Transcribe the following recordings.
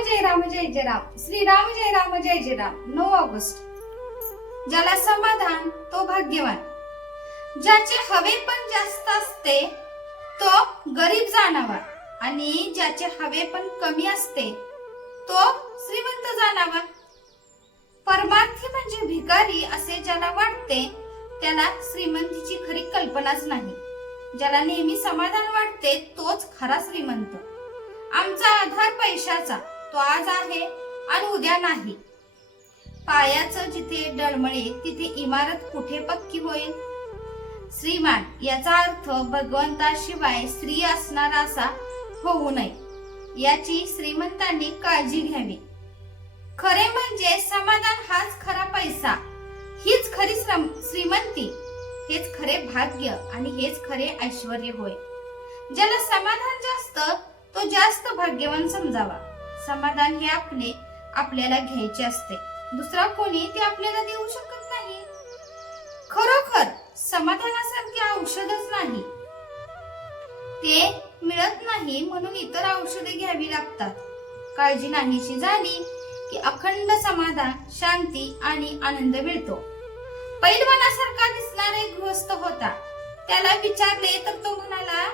जय राम जय जय राम. श्रीराम जय राम जय जय Ram. 9 August. ज्याला समाधान तो भाग्यवान. ज्याचे हवे पण जास्त असते तो गरीब जाणावा आणि ज्याचे हवे पण कमी असते तो श्रीमंत जाणावा. परमार्थी म्हणजे भिकारी असे ज्याला वाटते त्याला श्रीमंतीची खरी कल्पनाच नाही. ज्याला नेहमी समाधान वाटते तोच खरा श्रीमंत. आमचा आधार पैशाचा तो आज आहे आणि उद्या नाही. पायाचं जिथे डळमळे तिथे इमारत कुठे पक्की होईल. श्रीमान याचा अर्थ भगवंताशिवाय स्त्री असणारा असा होऊ नये याची श्रीमंतांनी काळजी घ्यावी. खरे म्हणजे समाधान हाच खरा पैसा, हीच खरी श्रीमंती, हेच खरे भाग्य आणि हेच खरे ऐश्वर्य होय. ज्याला समाधान जास्त तो जास्त भाग्यवान समजावा. समाधान हे आपल्याला घ्यायचे असते, दुसरा कोणी ते आपल्याला देऊ शकत नाही. खरोखर समाधानासारखे औषधच नाही. ते मिळत नाही म्हणून इतर औषधे घ्यावी लागतात. काळजी नाहीशी झाली की अखंड समाधान, शांती आणि आनंद मिळतो. पैलवानासारखा दिसणारा एक गृहस्थ होता. त्याला विचारले तर तो म्हणाला,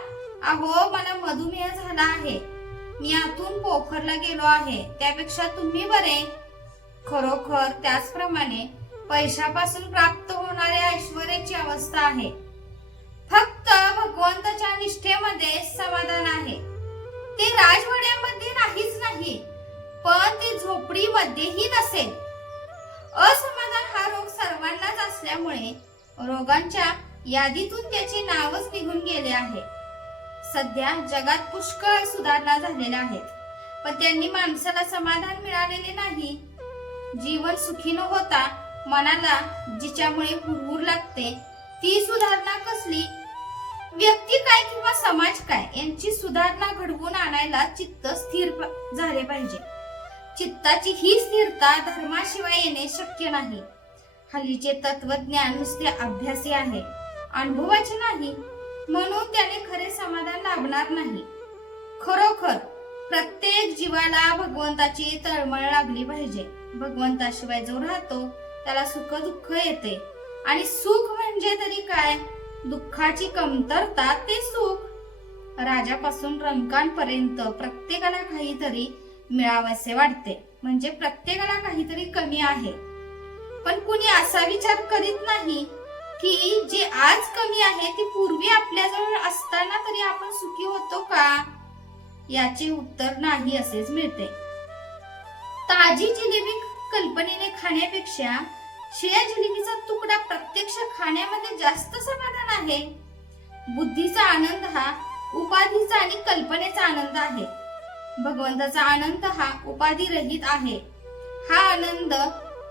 अहो मला मधुमेह झाला आहे, मी आतून पोखरला गेलो आहे, त्यापेक्षा तुम्ही बरे. खरोखर त्याचप्रमाणे पैशापासून प्राप्त होणाऱ्या ऐश्वर्याची अवस्था आहे. फक्त भगवंताच्या निष्ठेमध्ये समाधान आहे. ते राजवाड्यामध्ये नाहीच नाही, पण ते झोपडीमध्येही नसेल. असमाधान हा रोग सर्वांनाच असल्यामुळे रोगांच्या यादीतून त्याचे नावच निघून गेले आहे. सध्या जगात पुष्कळ सुधारणा झालेल्या आहेत, पण त्यांनी माणसाला समाधान मिळालेले नाही. जीवन सुखी न होता मनाला जिच्यामुळे हुरहुर लागते ती सुधारणा कसली. व्यक्ती काय किंवा समाज काय यांची सुधारणा घडवून आणायला चित्त स्थिर झाले पाहिजे. चित्ताची ही स्थिरता धर्माशिवाय येणे शक्य नाही. हल्लीचे तत्वज्ञान नुसते अभ्यासी आहे, अनुभवाचे नाही, म्हणून त्याने खरे समाधान लाभणार नाही. खरोखर प्रत्येक जीवाला भगवंताची तळमळ लागली पाहिजे. भगवंताशिवाय जो राहतो त्याला सुख दुःख येते, आणि सुख म्हणजे तरी काय, दुःखाची कमतरता ते सुख. राजापासून रंकांपर्यंत प्रत्येकाला काहीतरी मिळावसे वाटते, म्हणजे प्रत्येकाला काहीतरी कमी आहे. पण कुणी असा विचार करीत नाही की जे आज कमी आहे ते पूर्वी आपल्याजवळ असताना तरी आपण सुखी होतो का. याचे उत्तर नाही असेच मिळते. ताजी जिलेबी कल्पनेने खाण्यापेक्षा शिळ्या जिलेबीचा तुकडा प्रत्यक्ष खाण्यामध्ये जास्त समाधान आहे. बुद्धीचा आनंद हा उपाधीचा आणि कल्पनेचा आनंद आहे. भगवंताचा आनंद हा उपाधी रहित आहे. हा आनंद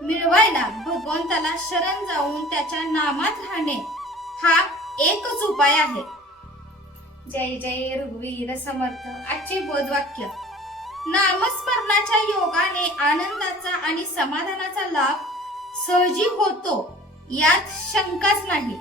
मिळवायला भगवंताला शरण जाऊन त्याच्या नामात राहणे हा एकच उपाय आहे. जय जय रघुवीर समर्थ. आजचे बोधवाक्य. नामस्मरणाच्या योगाने आनंदाचा आणि समाधानाचा लाभ सहजी होतो यात शंकाच नाही.